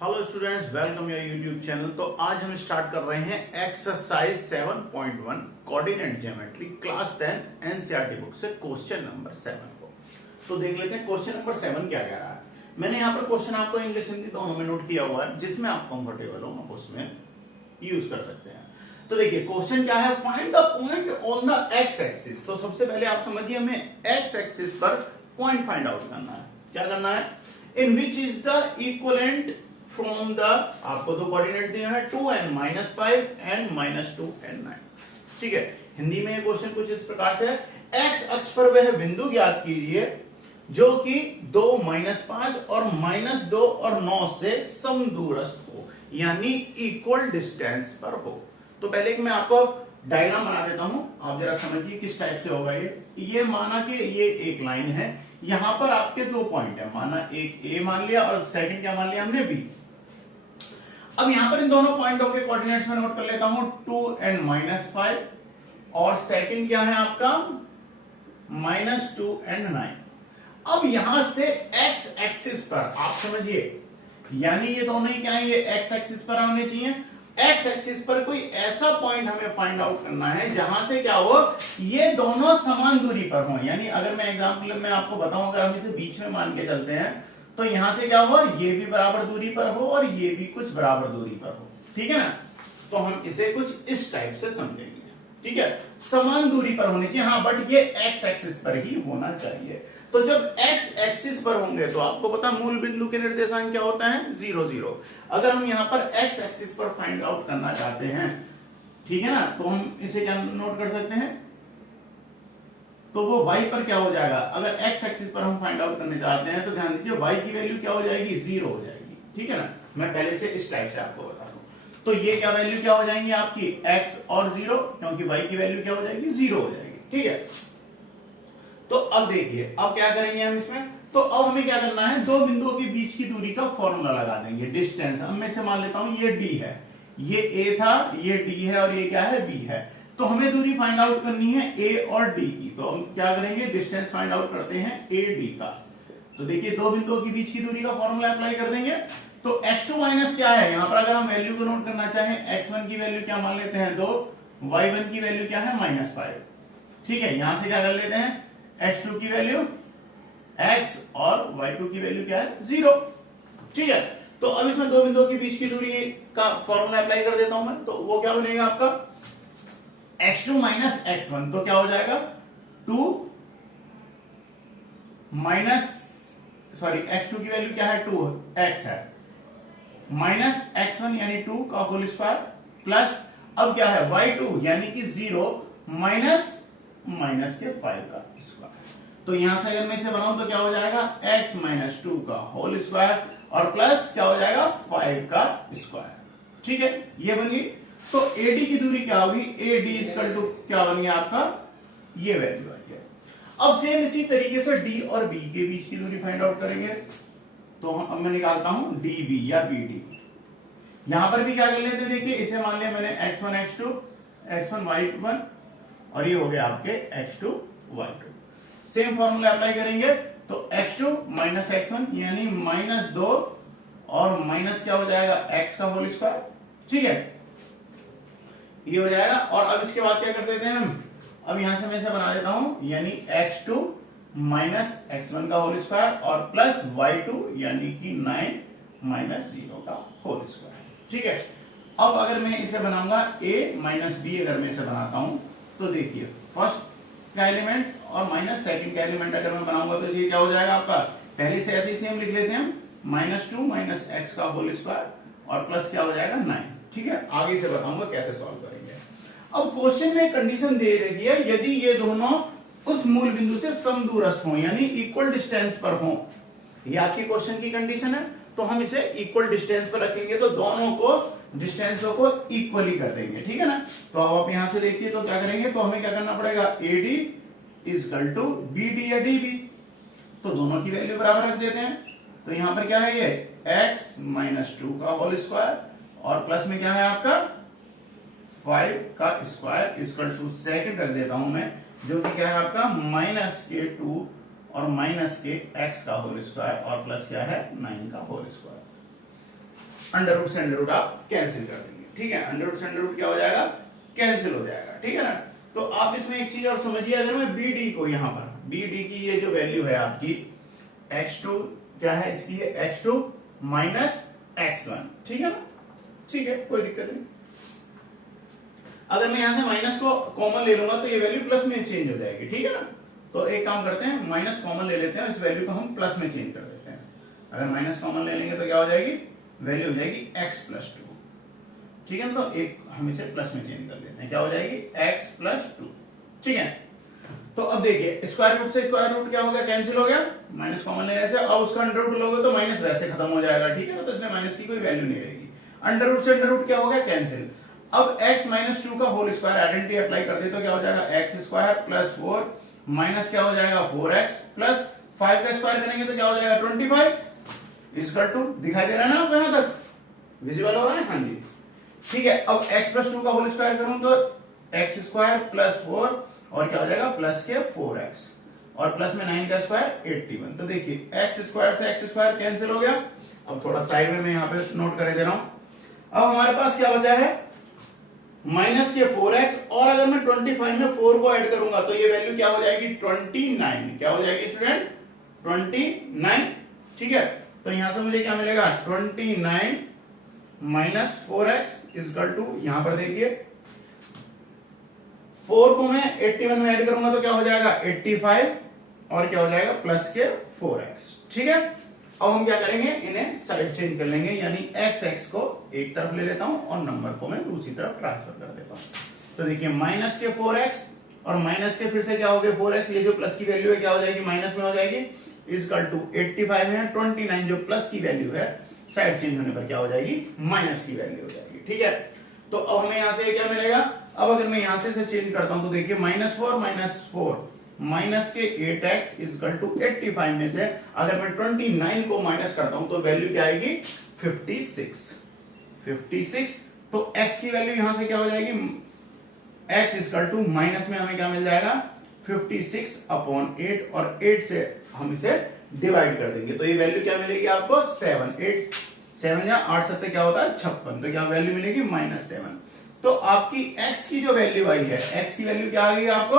Hello students, welcome your YouTube channel. तो आज हम स्टार्ट कर रहे हैं exercise 7.1 coordinate geometry class 10 NCERT book से क्वेश्चन नंबर 7 को। तो देख लेते हैं क्वेश्चन नंबर 7 क्या कह रहा है। मैंने यहाँ पर क्वेश्चन आपको इंग्लिश हिंदी दोनों में नोट किया हुआ है, जिसमें आप कंफर्टेबल हो आप उसमें यूज कर सकते हैं। तो देखिए क्वेश्चन क्या है, find the point on the X axis. तो सबसे पहले आप समझिए हमें एक्स एक्सिस पर पॉइंट फाइंड आउट करना है। क्या करना है, in which is the equivalent from the, आपको दो कोऑर्डिनेट दिए हैं 2n-5 एंड -2n9। ठीक है, हिंदी में ये क्वेश्चन कुछ इस प्रकार से है, एक्स अक्ष पर वह बिंदु ज्ञात कीजिए जो कि 2, -5 और -2 और 9 से समदूरस्थ हो, यानी इक्वल डिस्टेंस पर हो। तो पहले मैं आपको डायग्राम बना देता हूं, आप जरा समझिए किस टाइप से होगा ये माना कि ये एक लाइन है, यहां पर आपके दो पॉइंट है, माना एक ए मान लिया और सेकंड क्या मान लिया हमने बी। अब यहां पर इन दोनों पॉइंटों के कोऑर्डिनेट्स में नोट कर लेता हूं 2n-5 और सेकंड क्या है आपका -2n9। अब यहां से x एक्सिस पर आप समझिए, यानी ये दोनों ही क्या है, ये x एक्सिस पर होने चाहिए। x एक्सिस पर कोई ऐसा पॉइंट हमें फाइंड आउट करना है जहां से क्या हो, ये दोनों समान दूरी पर हो। यानी अगर मैं एग्जांपल में आपको बताऊं, अगर हम इसे बीच में मान के चलते हैं तो यहां से क्या हुआ, ये भी बराबर दूरी पर हो और ये भी कुछ बराबर दूरी पर हो। ठीक है ना, तो हम इसे कुछ इस टाइप से समझेंगे। ठीक है, समान दूरी पर होने चाहिए, हाँ, बट ये एक्स एक्सिस पर ही होना चाहिए। तो जब एक्स एक्सिस पर होंगे तो आपको पता मूल बिंदु के निर्देशांक क्या होता है, 0 0। अगर हम यहां पर एक्स एक्सिस पर फाइंड आउट करना चाहते हैं, ठीक है ना, तो हम इसे क्या नोट कर सकते हैं, तो वो y पर क्या हो जाएगा, अगर x एक्सिस पर हम फाइंड आउट करने चाहते हैं तो ध्यान दीजिए y की वैल्यू क्या हो जाएगी, 0 हो जाएगी। ठीक है ना, मैं पहले से इस टाइप से आपको बता दूं। तो ये क्या वैल्यू क्या हो जाएंगी आपकी, x और 0, क्योंकि y की वैल्यू क्या हो जाएगी, 0 हो जाएगी। ठीक है, तो अब देखिए अब क्या करेंगे हम इसमें, तो अब हमें क्या करना है, दो बिंदुओं के बीच की दूरी का फॉर्मूला लगा देंगे, डिस्टेंस। अब मैं इसे मान लेता हूं ये d है, ये a था, ये d है और ये क्या है, b है। तो हमें दूरी फाइंड आउट करनी है a और d की। तो हम क्या करेंगे, डिस्टेंस फाइंड आउट करते हैं ad का। तो देखिए दो बिंदुओं के बीच की दूरी का फॉर्मूला अप्लाई कर देंगे। तो x2 माइनस क्या है, यहां पर अगर हम वैल्यू को नोट करना चाहें, x1 की वैल्यू क्या मान लेते हैं 2, y1 की वैल्यू क्या है -5। ठीक है, यहां से क्या कर लेते हैं, x2 की वैल्यू x और y2 की वैल्यू क्या है, 0। ठीक है, तो अब इसमें दो बिंदुओं के बीच की दूरी का फॉर्मूला अप्लाई कर देता हूं मैं। तो वो क्या बनेगा आपका x2 माइनस x1, तो क्या हो जाएगा 2 माइनस, सॉरी x2 की वैल्यू क्या है 2, x है, माइनस x1 यानी 2 का होल स्क्वायर, प्लस अब क्या है y2 यानी कि 0 माइनस माइनस के 5 का स्क्वायर। तो यहां से अगर मैं इसे बनाऊं तो क्या हो जाएगा, x माइनस 2 का होल स्क्वायर और प्लस क्या हो जाएगा 5 का स्क्वायर। ठीक है, ये बन गई। तो AD की दूरी क्या होगी, AD इक्वल टू क्या बन गया आपका, ये वैल्यू आई है। अब सेम इसी तरीके से D और B के बीच की दूरी फाइंड आउट करेंगे। तो अब मैं निकालता हूं DB या BD। यहां पर भी क्या कर लेते, देखिए इसे मान लिया मैंने x1 x2 x1 y1 और ये हो गया आपके x2 y2। Same formula apply करेंगे, तो x2 माइनस x1 यानी -2 और माइनस क्या हो जाएगा x का होल स्क्वायर। ठीक है, ये हो जाएगा। और अब इसके बाद क्या कर देते हैं हम, अब यहां से मैं इसे बना देता हूं, यानी x2 माइनस x1 का होल स्क्वायर और प्लस y2 यानी कि 9 माइनस 0 का होल स्क्वायर। ठीक है, अब अगर मैं इसे बनाऊंगा a माइनस बी, अगर मैं इसे बनाता हूं तो देखिए फर्स्ट का एलिमेंट और माइनस सेकंड का एलिमेंट अगर मैं बनाऊंगा तो ये क्या हो जाएगा आपका, पहले से ऐसे ही सेम लिख लेते हैं हम, -2 माइनस x का होल स्क्वायर और प्लस क्या हो जाएगा 9। ठीक है, आगे से बताऊंगा कैसे सॉल्व करेंगे। अब क्वेश्चन में कंडीशन दे रखी है, यदि ये दोनों उस मूल बिंदु से समदूरस्थ हों, यानी इक्वल डिस्टेंस पर हों, ये आपकी क्वेश्चन की कंडीशन है। तो हम इसे इक्वल डिस्टेंस पर रखेंगे, तो दोनों को डिस्टेंसों को इक्वली कर देंगे। ठीक है ना, तो अब आप यहां से देखिए तो क्या करेंगे, तो हमें क्या करना पड़ेगा, AD इक्वल टू BD या DB, तो दोनों की वैल्यू बराबर रख देते हैं। तो यहां पर क्या है, ये x माइनस 2 का होल स्क्वायर और प्लस में क्या है आपका 5 का स्क्वायर इक्वल टू सेकंड रख देता हूं मैं, जो कि क्या है आपका -2 और माइनस के x का होल स्क्वायर और प्लस क्या है 9 का होल स्क्वायर। अंडर रूट से अंडर रूट आप कैंसिल कर देंगे, ठीक है। अंडर रूट से अंडर रूट क्या हो जाएगा, कैंसिल हो जाएगा, ठीक है ना। तो आप इसमें एक चीज और समझिए, अगर मैं बी डी को यहाँ पर बी डी की ये जो वैल्यू है आपकी x2 क्या है इसकी, x2 माइनस x1, ठीक है ना, ठीक है, कोई दिक्कत नहीं। अगर मैं यहां से माइनस को कॉमन ले लूंगा तो ये वैल्यू प्लस में चेंज हो जाएगी, ठीक है ना। तो एक काम करते हैं, माइनस कॉमन ले लेते हैं, इस वैल्यू को हम प्लस में चेंज कर देते हैं। अगर माइनस कॉमन ले लेंगे तो क्या हो जाएगी, वैल्यू हो जाएगी x+2, ठीक है। तो एक हम इसे प्लस में चेंज कर लेते हैं, क्या हो जाएगी x+2, ठीक है। तो अब देखिए स्क्वायर रूट से स्क्वायर रूट क्या हो गया, कैंसिल हो गया माइनस कॉमन लेने से। अब उसका अंडर रूट लोगे तो माइनस वैसे खत्म हो जाएगा, ठीक है ना, तो इसमें माइनस की कोई वैल्यू नहीं रहेगी। अंडर रूट से अंडर रूट क्या हो गया, कैंसिल। अब x-2 का होल स्क्वायर आइडेंटिटी अप्लाई कर दे तो क्या हो जाएगा, x² प्लस 4 माइनस क्या हो जाएगा 4x प्लस 5 का स्क्वायर करेंगे तो क्या हो जाएगा 25 इक्वल टू, दिखाई दे रहा है ना आपको, यहां तक विजिबल हो रहा है, हाँ जी, ठीक है। अब x+2 का होल स्क्वायर करूं तो x² प्लस 4 और क्या हो जाएगा प्लस के 4x और प्लस में 9 का स्क्वायर 81। तो देखिए x² से x² कैंसिल हो गया। अब थोड़ा साइड में मैं यहाँ पे नोट कर दे रहा हूं। अब हमारे पास क्या बचा है, माइनस के 4x, और अगर मैं 25 में 4 को ऐड करूंगा तो ये वैल्यू क्या हो जाएगी 29, क्या हो जाएगी स्टूडेंट 29, ठीक है। तो यहां से मुझे क्या मिलेगा 29 माइनस 4x इक्वल टू, यहां पर देखिए 4 को मैं 81 में ऐड करूंगा तो क्या हो जाएगा 85 और क्या हो जाएगा प्लस के 4x, ठीक है। अब हम क्या करेंगे, इन्हें साइड चेंज कर लेंगे, यानी x को एक तरफ ले लेता हूं और नंबर को मैं दूसरी तरफ ट्रांसफर कर देता हूं। तो देखिए माइनस के 4x और माइनस के फिर से क्या हो गया 4x, ये जो प्लस की वैल्यू है क्या हो जाएगी माइनस में हो जाएगी, इक्वल टू 85 है 29 जो प्लस की वैल्यू है साइड चेंज होने पर क्या हो जाएगी माइनस की वैल्यू हो जाएगी, ठीक है। तो अब हमें यहां से क्या मिलेगा, अब अगर मैं यहां से चेंज करता हूं तो देखिए -4 माइनस के 8x इक्वल टू 85 में से अगर मैं 29 को माइनस करता हूं तो वैल्यू क्या आएगी 56। तो x की वैल्यू यहां से क्या हो जाएगी, x इक्वल टू माइनस में हमें क्या मिल जाएगा 56/8 और 8 से हम इसे डिवाइड कर देंगे तो ये वैल्यू क्या मिलेगी आपको 7 या 8 7 क्या होता है 56, तो क्या वैल्यू मिलेगी -7। तो आपकी x की जो वैल्यू आई है, x की वैल्यू क्या आ गई आपको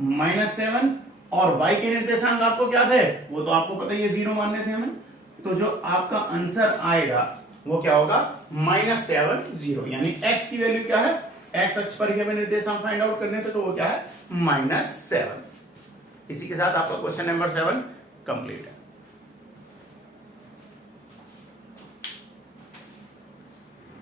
-7 और y के निर्देशांक आपको क्या थे, वो तो आपको पता ही है 0 मानने थे हमें। तो जो आपका आंसर आएगा वो क्या होगा -7 0, यानी x की वैल्यू क्या है, x अक्ष पर ही हमें निर्देशांक फाइंड आउट करने थे तो वो क्या है -7। इसी के साथ आपका क्वेश्चन नंबर 7 कंप्लीट है।